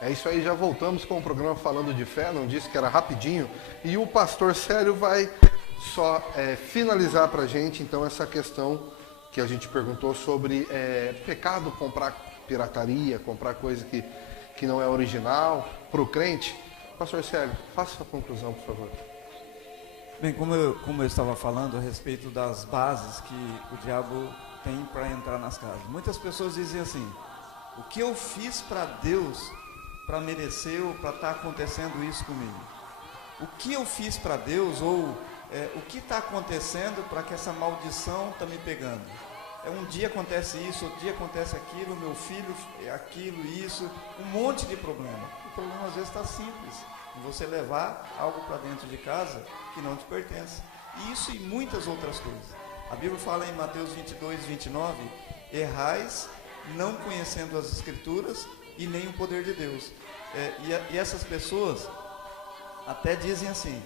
É isso aí, já voltamos com o programa Falando de Fé, não disse que era rapidinho, e o pastor Célio vai só finalizar para a gente, então, essa questão que a gente perguntou sobre pecado, comprar pirataria, comprar coisa que não é original, para o crente. Pastor Célio, faça a conclusão, por favor. Bem, como eu estava falando a respeito das bases que o diabo tem para entrar nas casas. Muitas pessoas dizem assim: o que eu fiz para Deus para merecer ou para estar acontecendo isso comigo? O que eu fiz para Deus ou o que está acontecendo para que essa maldição está me pegando? Um dia acontece isso, outro dia acontece aquilo, meu filho aquilo, isso, um monte de problema. O problema às vezes está simples, em você levar algo para dentro de casa que não te pertence. Isso e muitas outras coisas. A Bíblia fala em Mateus 22, 29, errais não conhecendo as Escrituras e nem o poder de Deus. E essas pessoas até dizem assim: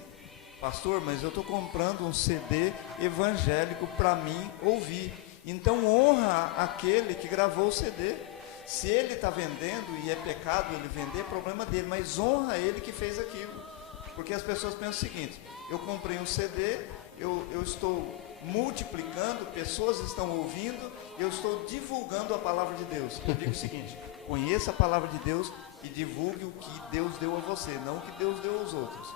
pastor, mas eu estou comprando um CD evangélico para mim ouvir. Então honra aquele que gravou o CD. Se ele está vendendo e é pecado ele vender, é problema dele, mas honra ele que fez aquilo. Porque as pessoas pensam o seguinte: eu comprei um CD, eu estou multiplicando, pessoas estão ouvindo, eu estou divulgando a palavra de Deus. Eu digo o seguinte: conheça a palavra de Deus e divulgue o que Deus deu a você, não o que Deus deu aos outros.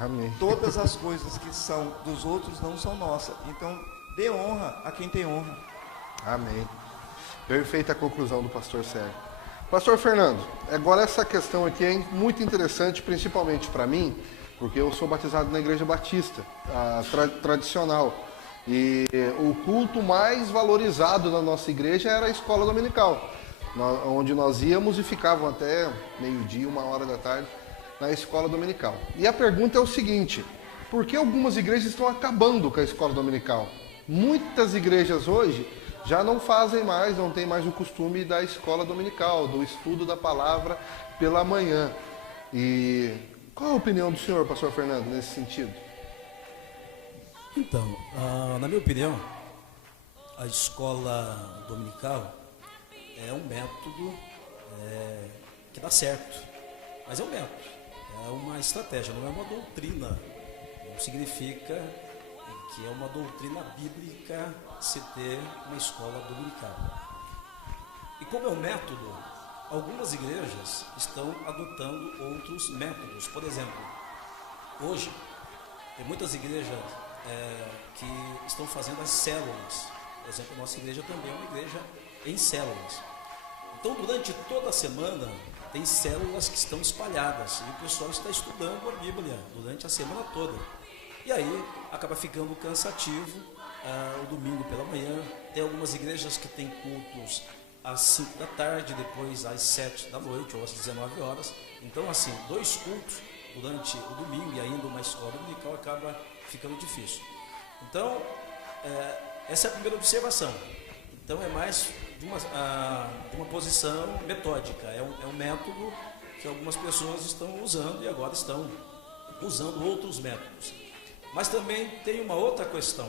Amém. Todas as coisas que são dos outros não são nossas. Então dê honra a quem tem honra. Amém. Perfeita a conclusão do pastor Célio. Pastor Fernando, agora essa questão aqui é muito interessante, principalmente para mim, porque eu sou batizado na Igreja Batista, tradicional. E o culto mais valorizado na nossa igreja era a escola dominical, onde nós íamos e ficavam até meio-dia, 1h da tarde, na escola dominical. E a pergunta é o seguinte: por que algumas igrejas estão acabando com a escola dominical? Muitas igrejas hoje já não fazem mais, não tem mais o costume da escola dominical, do estudo da palavra pela manhã. E qual a opinião do senhor, pastor Fernando, nesse sentido? Então, na minha opinião, a escola dominical é um método que dá certo, mas é um método, é uma estratégia, não é uma doutrina. Não significa que é uma doutrina bíblica se ter uma escola dominical. E como é um método, algumas igrejas estão adotando outros métodos. Por exemplo, hoje tem muitas igrejas que estão fazendo as células. Por exemplo, a nossa igreja também é uma igreja em células. Então, durante toda a semana, tem células que estão espalhadas e o pessoal está estudando a Bíblia durante a semana toda. E aí acaba ficando cansativo o domingo pela manhã. Tem algumas igrejas que têm cultos às 5 da tarde, depois às 7 da noite ou às 19 horas. Então, assim, 2 cultos durante o domingo e ainda uma escola dominical acaba ficando difícil. Então, essa é a primeira observação. Então, é mais de uma posição metódica. É um método que algumas pessoas estão usando e agora estão usando outros métodos. Mas também tem uma outra questão.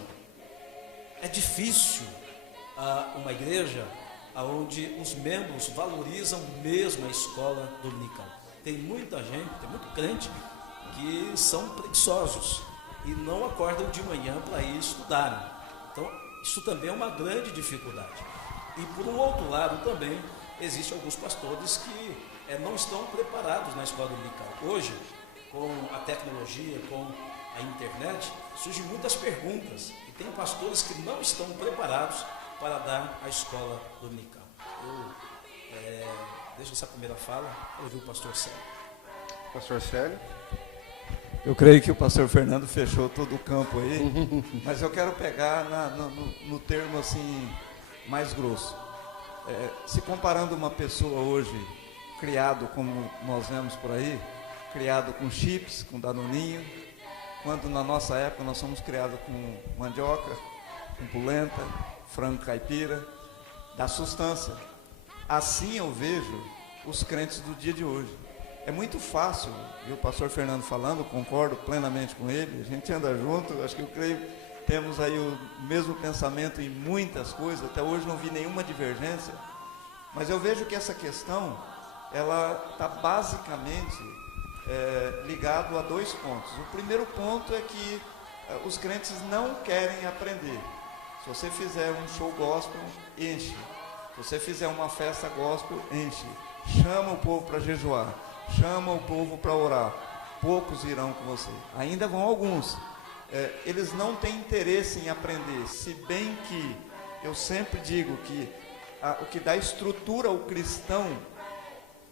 É difícil uma igreja onde os membros valorizam mesmo a escola dominical. Tem muita gente, tem muito crente que são preguiçosos e não acordam de manhã para ir estudar. Então, isso também é uma grande dificuldade. E por um outro lado também, existem alguns pastores que não estão preparados na escola dominical. Hoje, com a tecnologia, com a internet, surgem muitas perguntas e tem pastores que não estão preparados para dar a escola dominical. Eu deixo essa primeira fala para ouvir o pastor Célio. Pastor Célio? Eu creio que o pastor Fernando fechou todo o campo aí, mas eu quero pegar no termo assim mais grosso. Se comparando uma pessoa hoje, criado como nós vemos por aí, criado com chips, com danoninho, quando na nossa época nós somos criados com mandioca, com polenta, frango caipira, da substância. Assim eu vejo os crentes do dia de hoje. É muito fácil, e o pastor Fernando falando, concordo plenamente com ele, a gente anda junto, acho que eu creio, temos aí o mesmo pensamento em muitas coisas, até hoje não vi nenhuma divergência, mas eu vejo que essa questão ela está basicamente ligado a 2 pontos. O primeiro ponto é que os crentes não querem aprender. Se você fizer um show gospel, enche. Se você fizer uma festa gospel, enche. Chama o povo para jejuar, chama o povo para orar. Poucos irão com você. Ainda vão alguns. Eles não têm interesse em aprender, se bem que eu sempre digo que o que dá estrutura ao cristão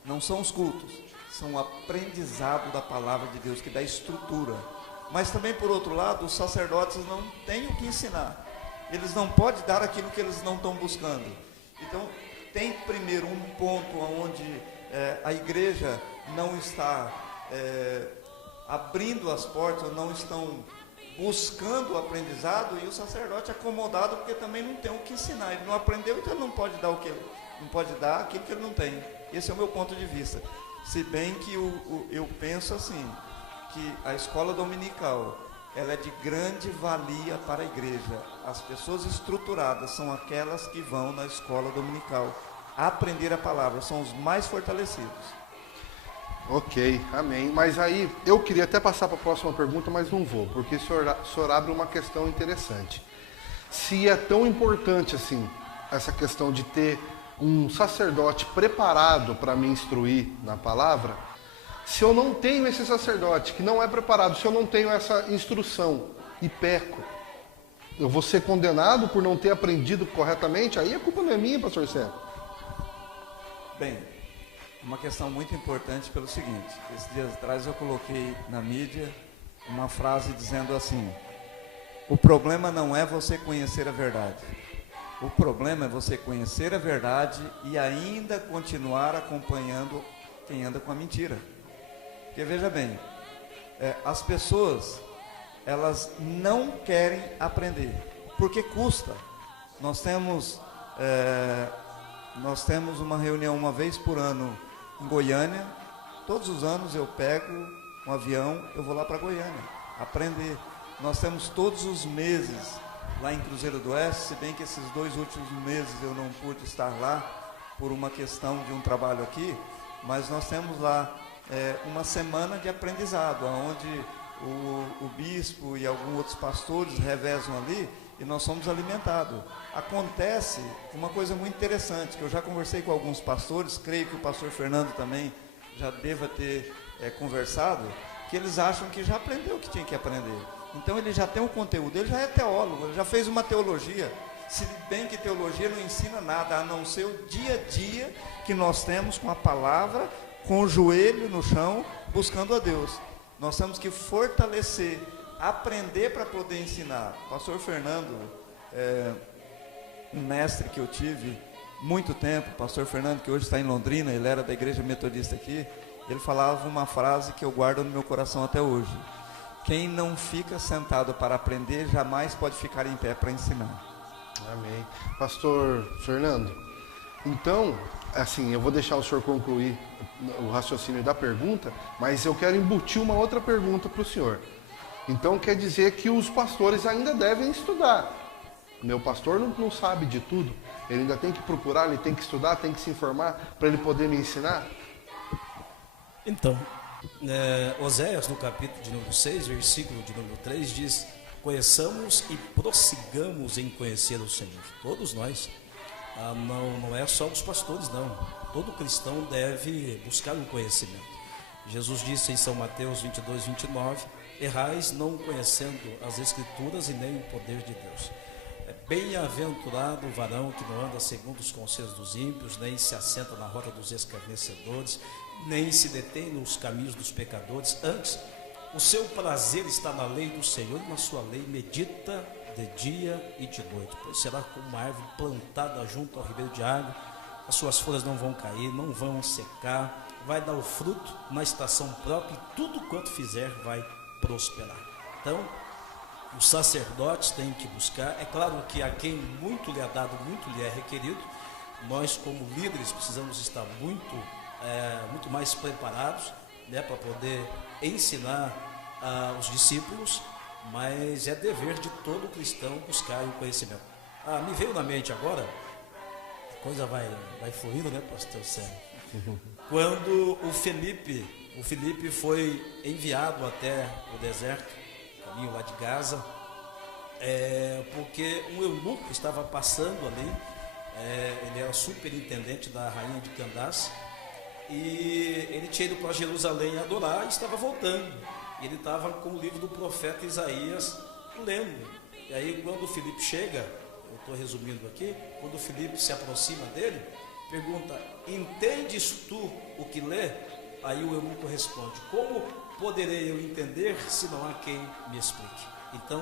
não são os cultos, são o aprendizado da palavra de Deus que dá estrutura. Mas também, por outro lado, os sacerdotes não têm o que ensinar. Eles não podem dar aquilo que eles não estão buscando. Então, tem primeiro um ponto onde a igreja não está abrindo as portas, ou não estão buscando o aprendizado, e o sacerdote acomodado porque também não tem o que ensinar. Ele não aprendeu, então ele não pode dar aquilo que ele não tem. Esse é o meu ponto de vista. Se bem que eu penso assim, que a escola dominical, ela é de grande valia para a igreja. As pessoas estruturadas são aquelas que vão na escola dominical aprender a palavra, são os mais fortalecidos. Ok, amém. Mas aí, eu queria até passar para a próxima pergunta, mas não vou, porque o senhor abre uma questão interessante. Se é tão importante assim, essa questão de ter um sacerdote preparado para me instruir na palavra, se eu não tenho esse sacerdote que não é preparado, se eu não tenho essa instrução e peco, eu vou ser condenado por não ter aprendido corretamente? Aí a culpa não é minha, pastor Sérgio. Bem, uma questão muito importante pelo seguinte: esses dias atrás eu coloquei na mídia uma frase dizendo assim: o problema não é você conhecer a verdade, o problema é você conhecer a verdade e ainda continuar acompanhando quem anda com a mentira. Porque veja bem, as pessoas, elas não querem aprender, porque custa. Nós temos uma reunião uma vez por ano em Goiânia. Todos os anos eu pego um avião, eu vou lá para Goiânia aprender. Nós temos todos os meses lá em Cruzeiro do Oeste, se bem que esses 2 últimos meses eu não pude estar lá por uma questão de um trabalho aqui, mas nós temos lá uma semana de aprendizado, onde o bispo e alguns outros pastores revezam ali e nós somos alimentados. Acontece uma coisa muito interessante, que eu já conversei com alguns pastores, creio que o pastor Fernando também já deva ter conversado, que eles acham que já aprendeu o que tinha que aprender. Então ele já tem um conteúdo, ele já é teólogo, ele já fez uma teologia, se bem que teologia não ensina nada, a não ser o dia a dia que nós temos com a palavra, com o joelho no chão, buscando a Deus. Nós temos que fortalecer, aprender para poder ensinar. O pastor Fernando, um mestre que eu tive muito tempo, o pastor Fernando, que hoje está em Londrina, ele era da igreja metodista aqui, ele falava uma frase que eu guardo no meu coração até hoje: quem não fica sentado para aprender, jamais pode ficar em pé para ensinar. Amém. Pastor Fernando, então, assim, eu vou deixar o senhor concluir o raciocínio da pergunta, mas eu quero embutir uma outra pergunta para o senhor. Então, quer dizer que os pastores ainda devem estudar. Meu pastor não sabe de tudo, ele ainda tem que procurar, ele tem que estudar, tem que se informar para ele poder me ensinar? Então, Oséias, no capítulo de número 6, versículo de número 3, diz: conheçamos e prossigamos em conhecer o Senhor. Todos nós, não é só os pastores, não. Todo cristão deve buscar o conhecimento. Jesus disse em São Mateus 22, 29, errais não conhecendo as Escrituras e nem o poder de Deus. Bem-aventurado o varão que não anda segundo os conselhos dos ímpios, nem se assenta na roda dos escarnecedores, nem se detém nos caminhos dos pecadores. Antes, o seu prazer está na lei do Senhor, e na sua lei medita de dia e de noite. Pois será como uma árvore plantada junto ao ribeiro de água, as suas folhas não vão cair, não vão secar, vai dar o fruto na estação própria, e tudo quanto fizer vai prosperar. Então, os sacerdotes têm que buscar. É claro que a quem muito lhe é dado, muito lhe é requerido. Nós, como líderes, precisamos estar muito mais preparados, né, para poder ensinar os discípulos, mas é dever de todo cristão buscar o conhecimento. Me veio na mente agora, a coisa vai fluindo, né, pastor Sérgio? Quando o Felipe foi enviado até o deserto, caminho lá de Gaza, porque um eunuco estava passando ali, ele era superintendente da rainha de Candace, e ele tinha ido para Jerusalém adorar e estava voltando. E ele estava com o livro do profeta Isaías lendo. E aí quando o Felipe chega, eu estou resumindo aqui, quando o Felipe se aproxima dele, pergunta: entendes tu o que lê? Aí o eunuco responde: como poderei eu entender se não há quem me explique? Então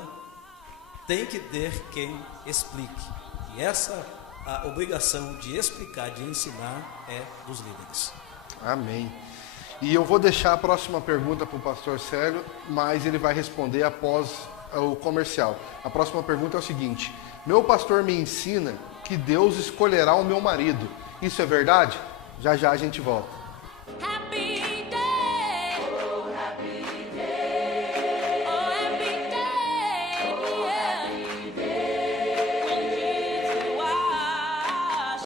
tem que ter quem explique. E essa a obrigação de explicar, de ensinar, é dos líderes. Amém. E eu vou deixar a próxima pergunta para o pastor Célio, mas ele vai responder após o comercial. A próxima pergunta é o seguinte: meu pastor me ensina que Deus escolherá o meu marido. Isso é verdade? Já já a gente volta.